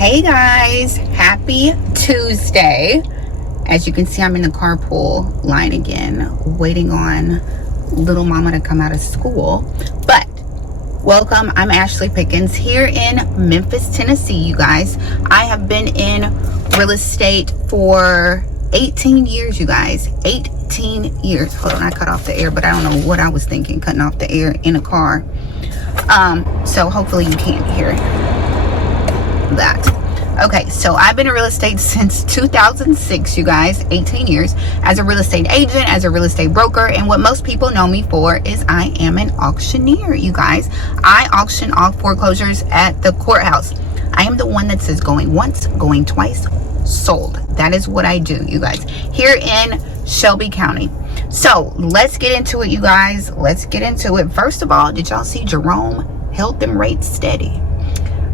Hey guys, happy Tuesday. As you can see, I'm in the carpool line again, waiting on little mama to come out of school. But welcome, I'm Ashley Pickens here in Memphis, Tennessee, you guys. I have been in real estate for 18 years, you guys. 18 years. Hold on, I cut off the air, but I don't know what I was thinking, cutting off the air in a car. So hopefully you can't hear that. Okay, so I've been in real estate since 2006, you guys. 18 years as a real estate agent, as a real estate broker, and what most people know me for is I am an auctioneer, you guys. I auction off foreclosures at the courthouse. I am the one that says going once, going twice, sold. That is what I do, you guys, here in Shelby County. So let's get into it, you guys. Let's get into it. First of all, did y'all see Jerome held them rates steady?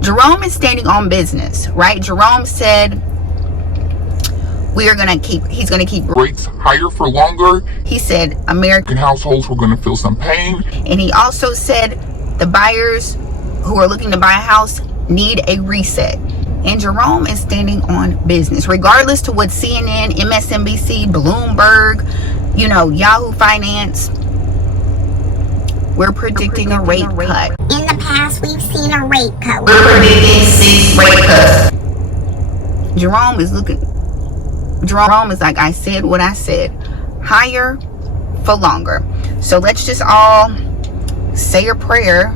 Jerome is standing on business, right? Jerome said he's going to keep rates higher for longer. He said American households were going to feel some pain. And he also said the buyers who are looking to buy a house need a reset. And Jerome is standing on business, regardless to what CNN, MSNBC, Bloomberg, Yahoo Finance. We're predicting a rate cut. In the past, we've seen a rate cut. We're predicting 6 rate cuts. Jerome is like, I said what I said. Higher for longer. So let's just all say a prayer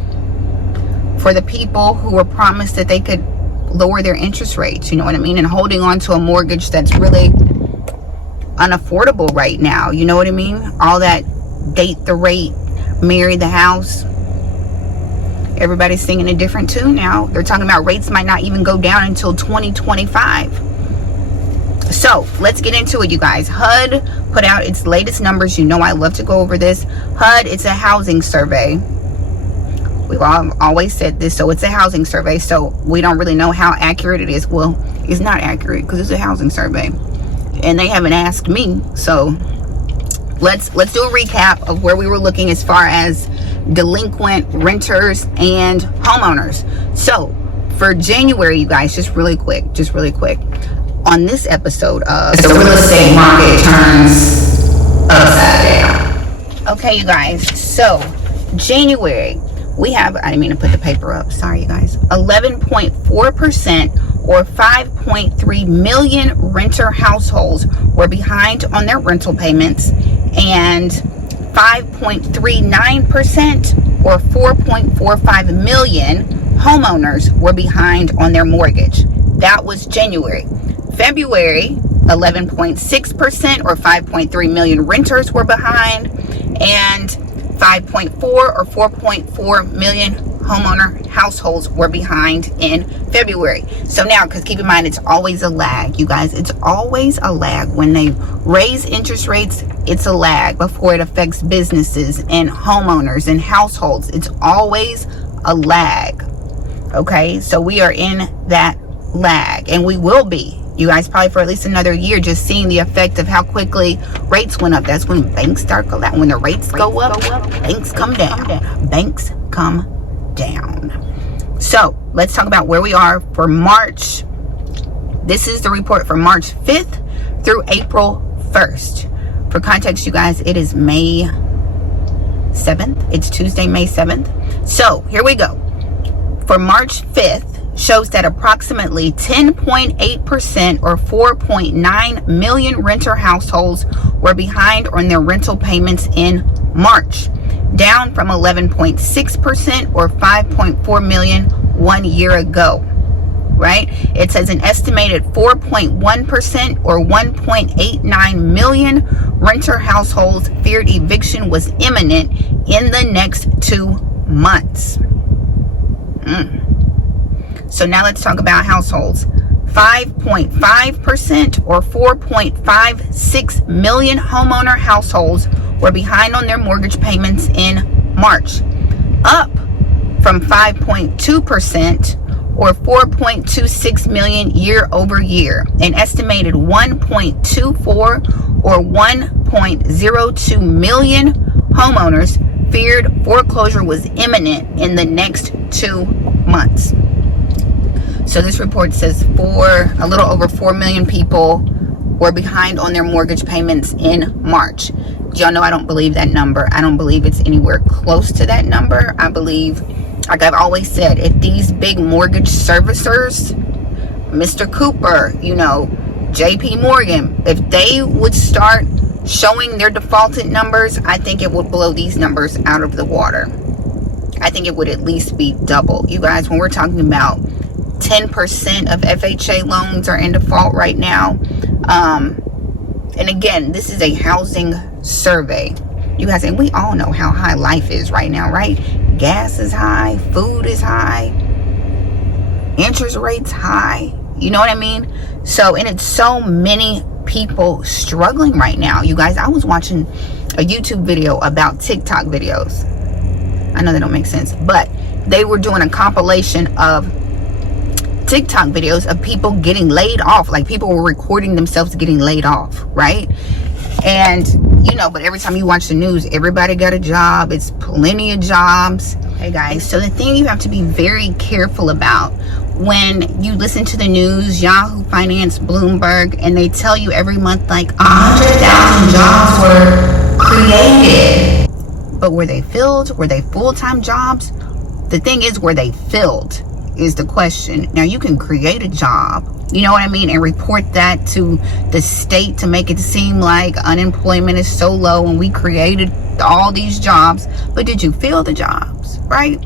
for the people who were promised that they could lower their interest rates, you know what I mean? And holding on to a mortgage that's really unaffordable right now. You know what I mean? All that date the rate, marry the house. Everybody's singing a different tune now. They're talking about rates might not even go down until 2025. So let's get into it, you guys. HUD put out its latest numbers. You know I love to go over this. HUD, it's a housing survey. We've always said this. So it's a housing survey. So we don't really know how accurate it is. Well, it's not accurate because it's a housing survey. And they haven't asked me. So let's do a recap of where we were looking as far as delinquent renters and homeowners. So for January, you guys, just really quick on this episode of the real estate market turns upside down. Okay, you guys, so January we have, I didn't mean to put the paper up, sorry you guys, 11.4% or 5.3 million renter households were behind on their rental payments, and 5.39% or 4.45 million homeowners were behind on their mortgage. That was January. February, 11.6% or 5.3 million renters were behind, and 5.4 or 4.4 million homeowner households were behind in February. So now, because keep in mind, it's always a lag, you guys. It's always a lag. When they raise interest rates, it's a lag before it affects businesses and homeowners and households. It's always a lag. Okay, so we are in that lag, and we will be, you guys, probably for at least another year, just seeing the effect of how quickly rates went up. That's when banks start collapsing. When the rates go up, banks come down. Banks come down. So let's talk about where we are for March. This is the report for March 5th through April 1st. For context, you guys, it is May 7th. It's Tuesday, May 7th. So here we go. For March 5th, shows that approximately 10.8% or 4.9 million renter households were behind on their rental payments in March, down from 11.6% or 5.4 million 1 year ago, right? It says an estimated 4.1% or 1.89 million renter households feared eviction was imminent in the next 2 months. So now let's talk about households. 5.5% or 4.56 million homeowner households were behind on their mortgage payments in March, up from 5.2% or 4.26 million year over year. An estimated 1.24 or 1.02 million homeowners feared foreclosure was imminent in the next 2 months. So this report says a little over 4 million people were behind on their mortgage payments in March. Y'all know I don't believe that number. I don't believe it's anywhere close to that number. I believe, like I've always said, if these big mortgage servicers, Mr. Cooper, JP Morgan, if they would start showing their defaulted numbers, I think it would blow these numbers out of the water. I think it would at least be double. You guys, when we're talking about 10% of FHA loans are in default right now. And again, this is a housing survey. You guys, and we all know how high life is right now, right? Gas is high, food is high, interest rates high. You know what I mean? So, and it's so many people struggling right now. You guys, I was watching a YouTube video about TikTok videos. I know they don't make sense, but they were doing a compilation of TikTok videos of people getting laid off. Like, people were recording themselves getting laid off, right? And but every time you watch the news, everybody got a job. It's plenty of jobs. Hey guys, so the thing you have to be very careful about when you listen to the news, Yahoo Finance, Bloomberg, and they tell you every month like 100,000 jobs were created, but were they filled? Were they full-time jobs? The thing is, were they filled is the question. Now, you can create a job, you know what I mean, and report that to the state to make it seem like unemployment is so low and we created all these jobs, but did you fill the jobs, right?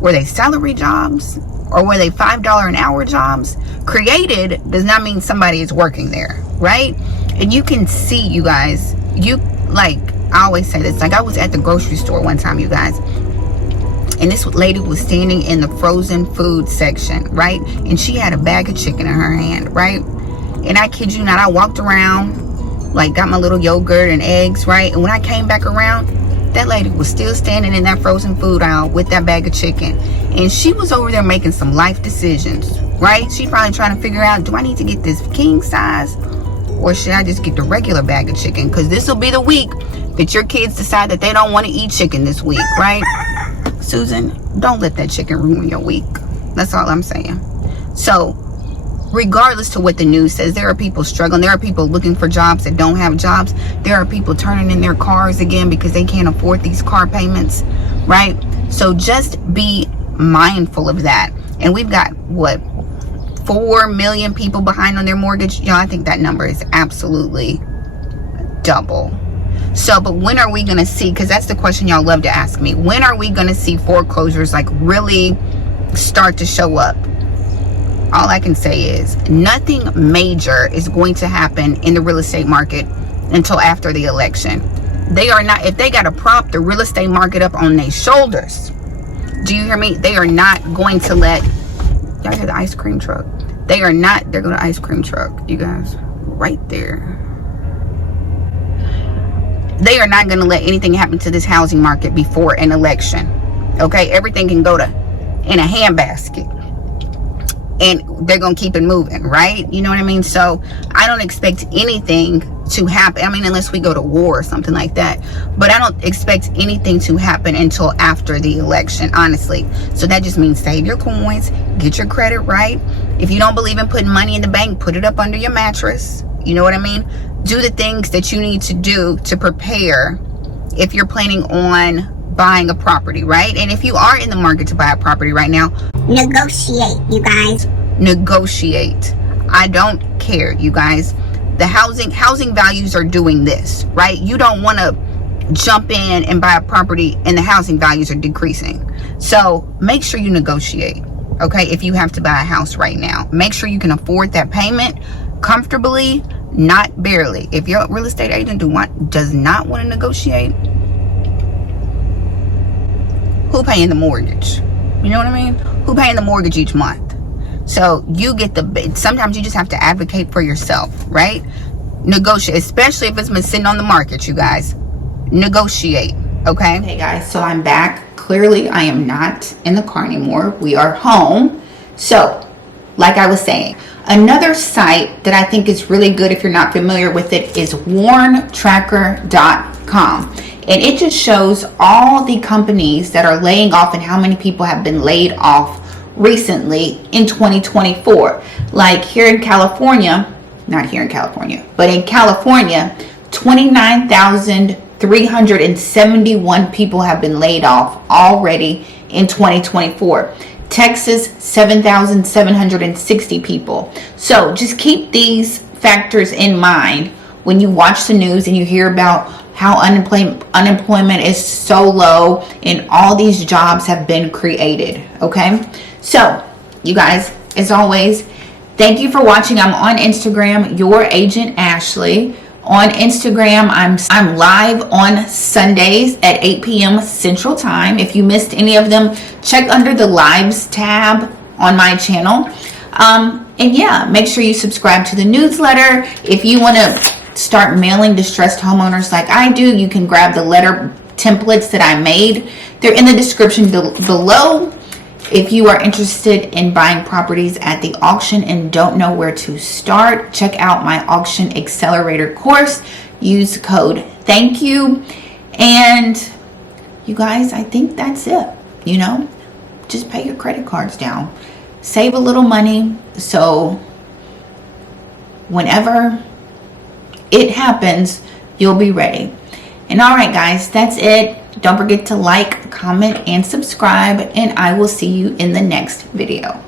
Were they salary jobs, or were they $5 an hour jobs? Created does not mean somebody is working there, right? And you can see, you guys, I always say this, like I was at the grocery store one time, you guys, and this lady was standing in the frozen food section, right? And she had a bag of chicken in her hand, right? And I kid you not, I walked around, like got my little yogurt and eggs, right? And when I came back around, that lady was still standing in that frozen food aisle with that bag of chicken. And she was over there making some life decisions, right? She probably trying to figure out, do I need to get this king size, or should I just get the regular bag of chicken? Because this will be the week that your kids decide that they don't want to eat chicken this week, right? Susan, don't let that chicken ruin your week. That's all I'm saying. So, regardless to what the news says, there are people struggling. There are people looking for jobs that don't have jobs. There are people turning in their cars again because they can't afford these car payments, right? So just be mindful of that. And we've got, 4 million people behind on their mortgage? Y'all, I think that number is absolutely double. So, but when are we going to see, because that's the question y'all love to ask me, when are we going to see foreclosures like really start to show up? All I can say is nothing major is going to happen in the real estate market until after the election. They are not, if they got to prop the real estate market up on their shoulders, do you hear me? They are not going to let, y'all hear the ice cream truck? They are not, there go the ice cream truck, you guys, right there. They are not going to let anything happen to this housing market before an election. Okay, everything can go in a handbasket, and they're going to keep it moving, right? You know what I mean? So I don't expect anything to happen. I mean, unless we go to war or something like that. But I don't expect anything to happen until after the election, honestly. So that just means save your coins, get your credit right. If you don't believe in putting money in the bank, put it up under your mattress. You know what I mean? Do the things that you need to do to prepare if you're planning on buying a property, right? And if you are in the market to buy a property right now, negotiate, you guys. Negotiate. I don't care, you guys. The housing values are doing this, right? You don't want to jump in and buy a property and the housing values are decreasing. So make sure you negotiate, okay? If you have to buy a house right now, make sure you can afford that payment comfortably, not barely. If your real estate agent does not want to negotiate, who paying the mortgage? You know what I mean? Who paying the mortgage each month? So you get sometimes you just have to advocate for yourself, right? Negotiate, especially if it's been sitting on the market, you guys. Negotiate, okay? Hey guys, so I'm back. Clearly I am not in the car anymore. We are home. So, like I was saying, another site that I think is really good if you're not familiar with it is warntracker.com. And it just shows all the companies that are laying off and how many people have been laid off recently in 2024. Like here in California, not here in California, but in California, 29,371 people have been laid off already in 2024. Texas, 7,760 people. So just keep these factors in mind when you watch the news and you hear about how unemployment is so low and all these jobs have been created. Okay, so you guys, as always, thank you for watching. I'm on Instagram, Your Agent Ashley. On Instagram, I'm live on Sundays at 8 p.m. Central Time. If you missed any of them, check under the Lives tab on my channel. And yeah, make sure you subscribe to the newsletter. If you want to start mailing distressed homeowners like I do, you can grab the letter templates that I made. They're in the description below. If you are interested in buying properties at the auction and don't know where to start, check out my auction accelerator course. Use code thank you. And you guys, I think that's it. You know, just pay your credit cards down. Save a little money so whenever it happens, you'll be ready. And all right, guys, that's it. Don't forget to like, comment, and subscribe, and I will see you in the next video.